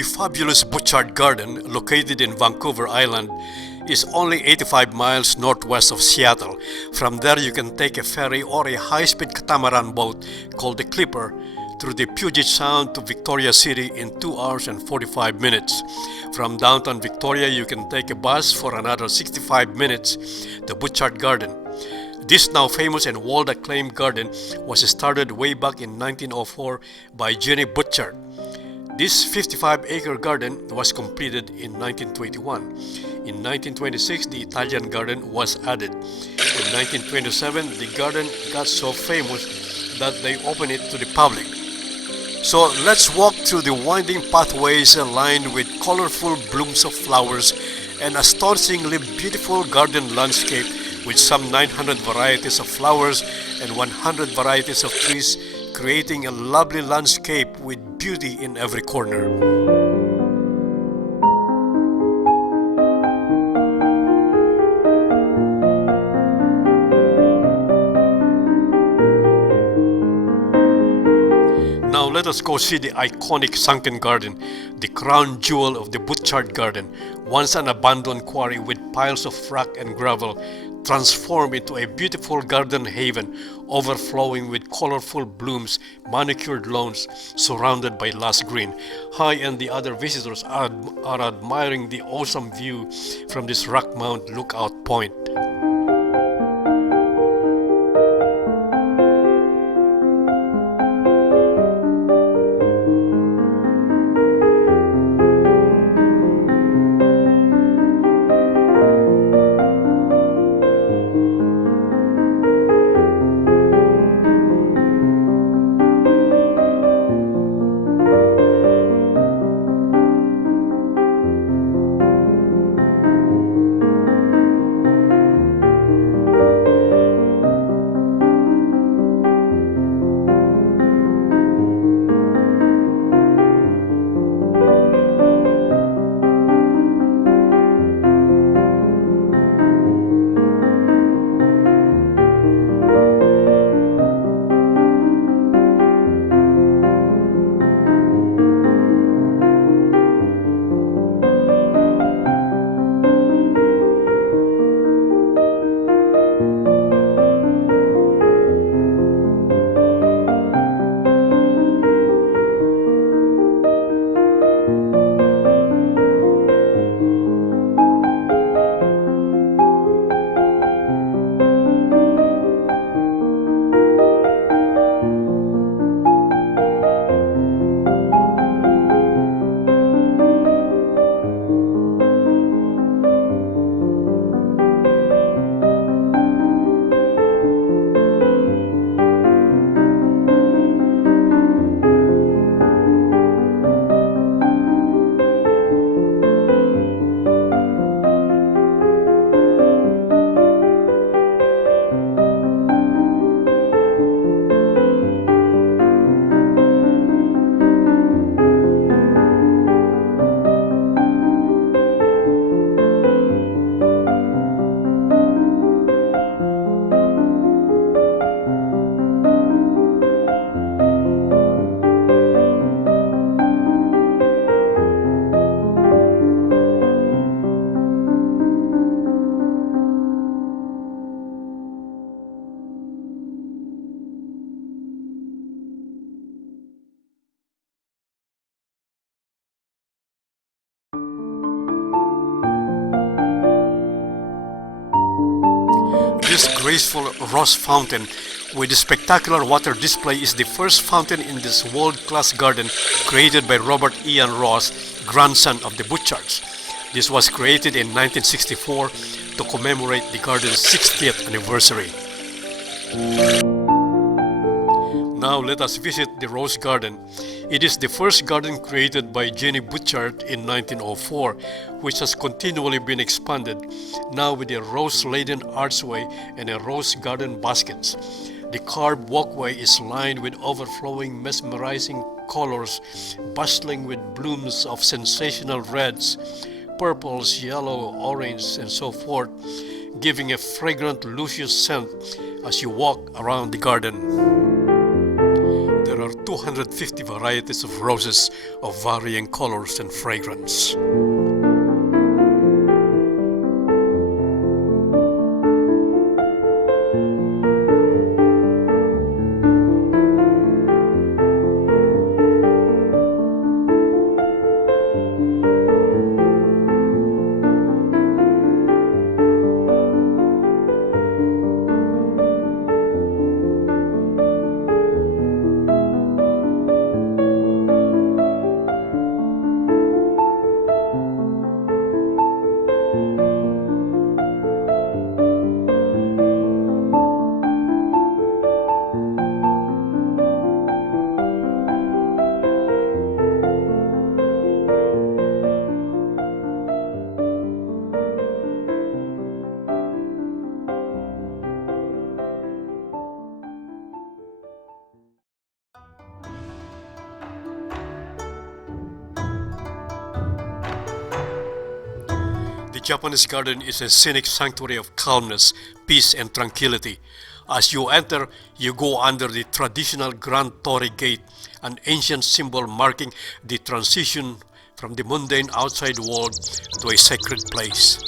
The fabulous Butchart Garden, located in Vancouver Island, is only 85 miles northwest of Seattle. From there, you can take a ferry or a high-speed catamaran boat called the Clipper through the Puget Sound to Victoria City in 2 hours and 45 minutes. From downtown Victoria, you can take a bus for another 65 minutes to Butchart Garden. This now famous and world-acclaimed garden was started way back in 1904 by Jenny Butchart. This 55-acre garden was completed in 1921. In 1926, the Italian garden was added. In 1927, the garden got so famous that they opened it to the public. So let's walk through the winding pathways lined with colorful blooms of flowers and astonishingly beautiful garden landscape with some 900 varieties of flowers and 100 varieties of trees, creating a lovely landscape with beauty in every corner. Now let us go see the iconic sunken garden, the crown jewel of the Butchart Garden, once an abandoned quarry with piles of rock and gravel, transformed into a beautiful garden haven overflowing with colorful blooms, manicured lawns surrounded by lush green. I and the other visitors are admiring the awesome view from this rock mount lookout point. This graceful rose fountain with a spectacular water display is the first fountain in this world-class garden created by Robert Ian Ross, grandson of the Butcharts. This was created in 1964 to commemorate the garden's 60th anniversary. Now let us visit the Rose Garden. It is the first garden created by Jenny Butchart in 1904, which has continually been expanded, now with a rose-laden archway and a rose garden baskets. The carved walkway is lined with overflowing, mesmerizing colors, bustling with blooms of sensational reds, purples, yellow, orange, and so forth, giving a fragrant, luscious scent as you walk around the garden. There there are 250 varieties of roses of varying colors and fragrance. The Japanese garden is a scenic sanctuary of calmness, peace, and tranquility. As you enter, you go under the traditional Grand Torii Gate, an ancient symbol marking the transition from the mundane outside world to a sacred place.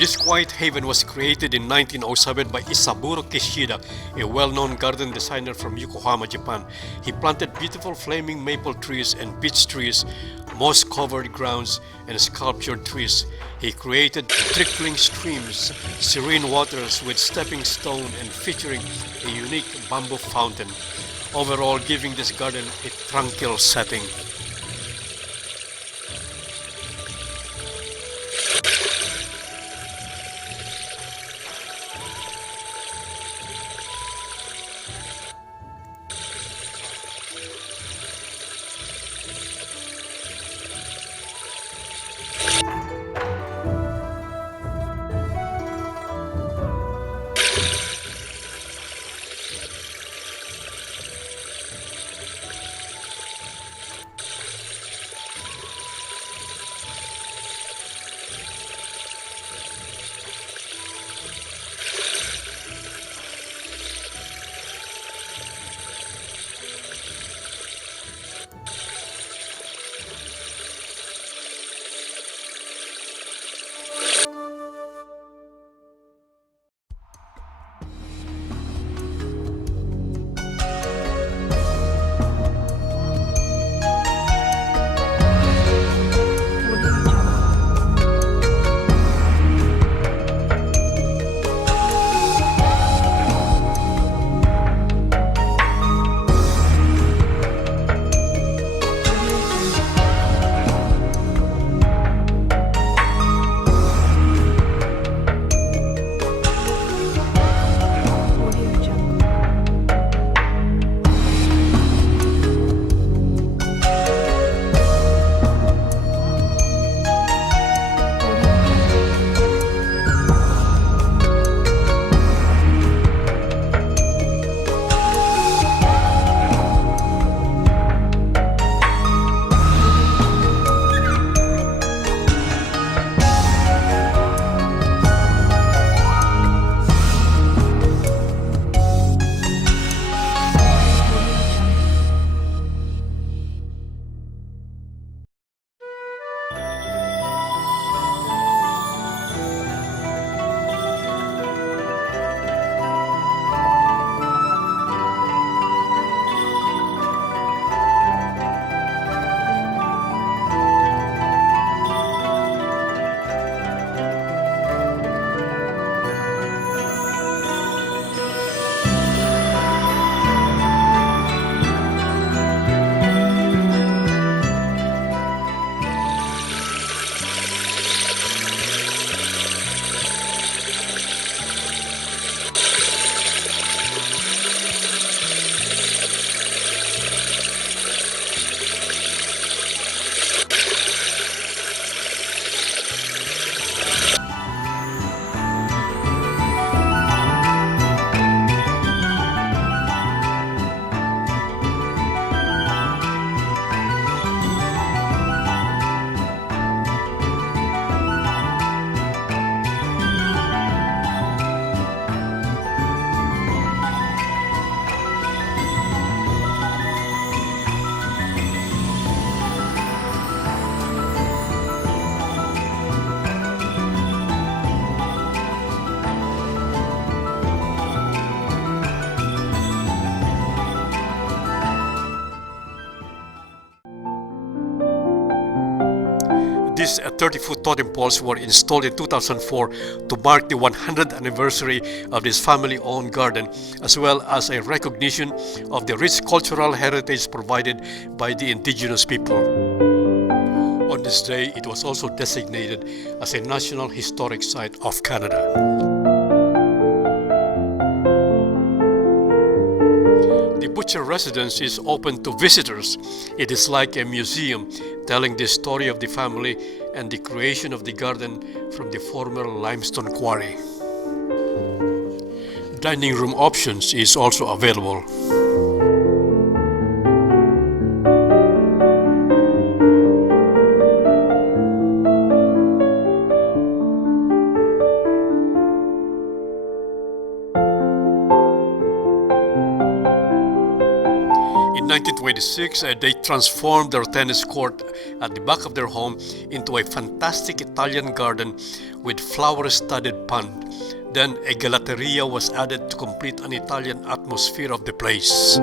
This quiet haven was created in 1907 by Isaburo Kishida, a well-known garden designer from Yokohama, Japan. He planted beautiful flaming maple trees and beech trees, moss-covered grounds, and sculptured trees. He created trickling streams, serene waters with stepping stone and featuring a unique bamboo fountain, overall giving this garden a tranquil setting. These 30-foot totem poles were installed in 2004 to mark the 100th anniversary of this family-owned garden, as well as a recognition of the rich cultural heritage provided by the indigenous people. On this day, it was also designated as a National Historic Site of Canada. The Butchart residence is open to visitors. It is like a museum telling the story of the family and the creation of the garden from the former limestone quarry. Dining room options is also available. In 1926, they transformed their tennis court at the back of their home into a fantastic Italian garden with flower-studded pond. Then a gelateria was added to complete an Italian atmosphere of the place.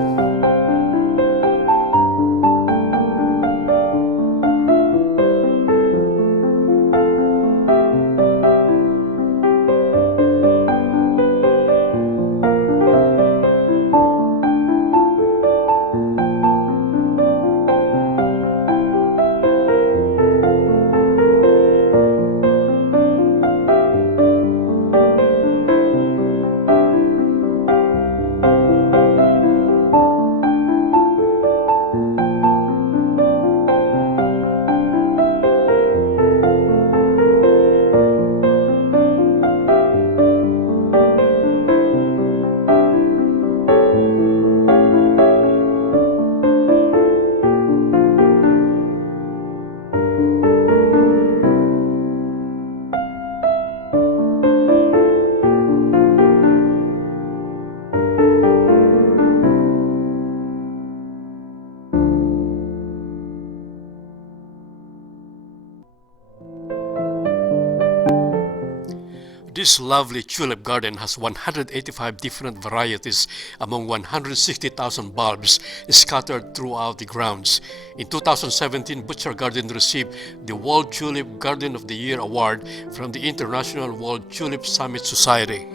This lovely tulip garden has 185 different varieties among 160,000 bulbs scattered throughout the grounds. In 2017, Butchart Garden received the World Tulip Garden of the Year award from the International World Tulip Summit Society.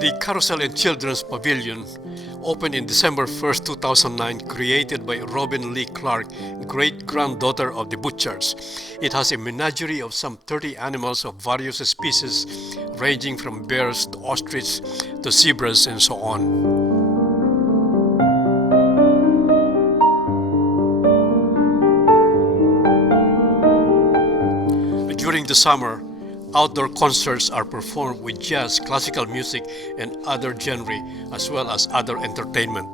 The Carousel and Children's Pavilion opened in December 1st, 2009, created by Robin Lee Clark, great-granddaughter of the Butcharts. It has a menagerie of some 30 animals of various species, ranging from bears to ostrich to zebras and so on. During the summer, outdoor concerts are performed with jazz, classical music, and other genre, as well as other entertainment.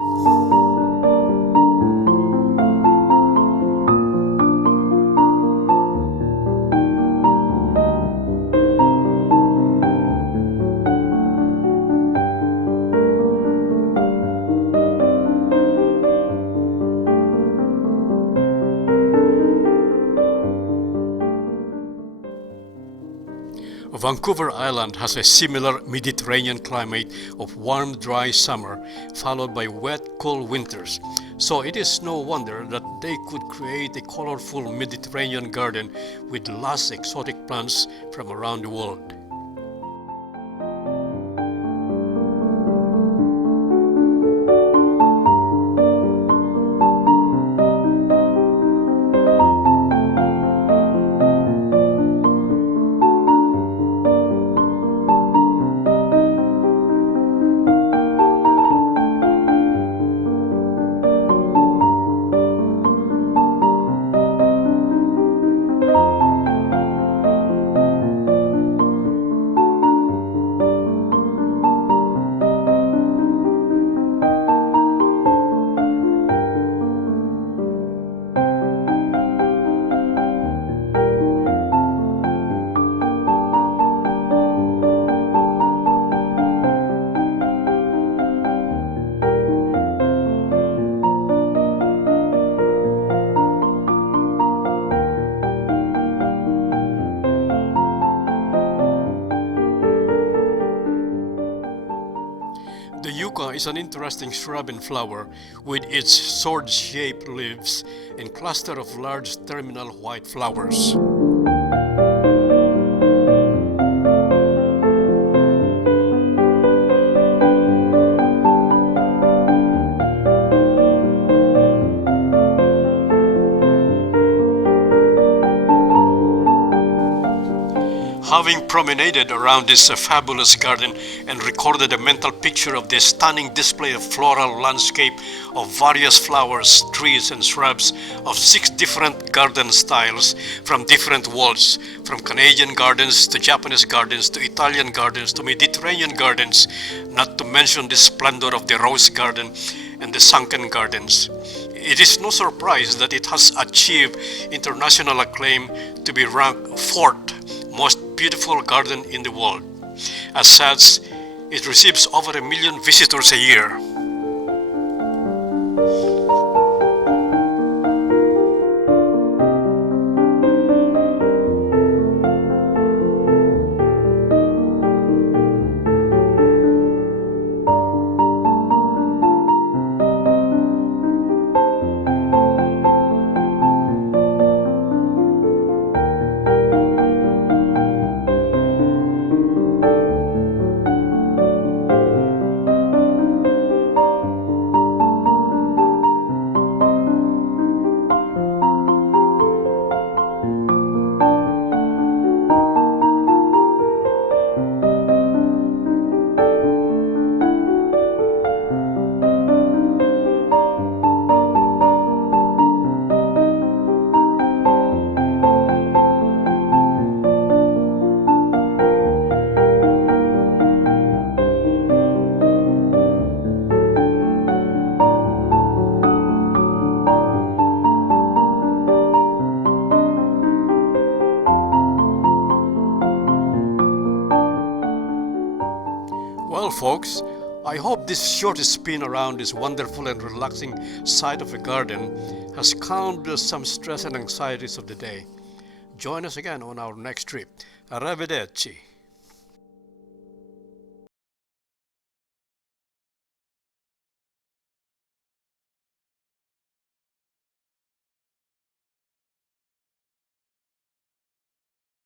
Vancouver Island has a similar Mediterranean climate of warm, dry summer, followed by wet, cool winters. So it is no wonder that they could create a colorful Mediterranean garden with lush exotic plants from around the world. is an interesting shrub and flower with its sword-shaped leaves and cluster of large terminal white flowers. Having promenaded around this fabulous garden and recorded a mental picture of this stunning display of floral landscape of various flowers, trees and shrubs of 6 different garden styles from different worlds, from Canadian gardens to Japanese gardens to Italian gardens to Mediterranean gardens, not to mention the splendor of the rose garden and the sunken gardens. It is no surprise that it has achieved international acclaim to be ranked 4th most beautiful garden in the world. As such, it receives over 1 million visitors a year. Well, folks, I hope this short spin around this wonderful and relaxing side of a garden has calmed some stress and anxieties of the day. Join us again on our next trip. Arrivederci.